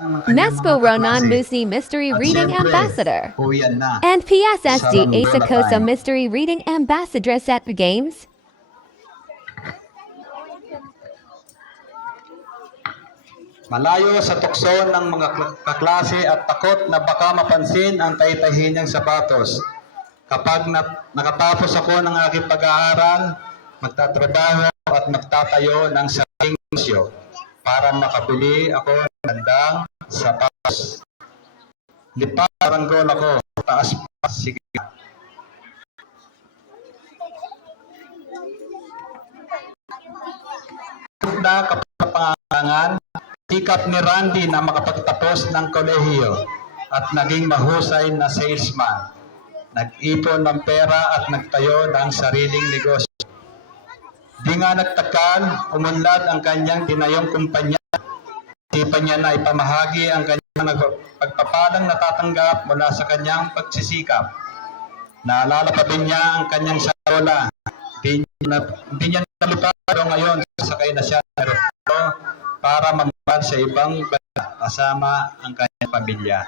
mga Ronan. Musi Mystery At Reading syempre, Ambassador. Uwian na. And PSSD Sarang Asa Lola Cosa time. Mystery Reading Ambassadress at the Games. Malayo sa tukso ng mga kla- kaklase at takot na baka mapansin ang taytahin niyang sapatos. Kapag na, nakatapos ako ng aking pag-aaral, magtatrabaho at magtatayo ng sariling negosyo para makabili ako ng gandang sapatos. Lipat paranggol ako, taas pa, sige. na kapangangan, sikap ni Randy na makapagtapos ng kolehiyo at naging mahusay na salesman. Nag-ipon ng pera at nagtayo ng sariling negosyo. Di nga nagtakal, umunlad ang kanyang dinayong kumpanya. Isipan niya na ipamahagi ang kanyang pagpapalang natatanggap mula sa kanyang pagsisikap. Naalala pa din niya ang kanyang sarola. Hindi niya, hindi niya nalipad pero ngayon sasakay na siya aeroplano para mamahal sa ibang bansa kasama ang kanyang pamilya.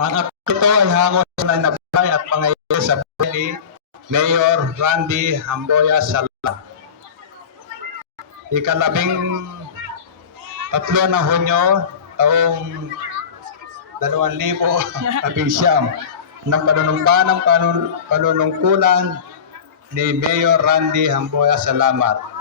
Ang akto ay hango sa nabuhay at pangayari sa ni Mayor Randy Hamboya Sala. Ikalabing tatlo ng Hunyo, taong 2000 siyam ng panunumpa ng panun, panunungkulan ni Mayor Randy Hamboya Salamat.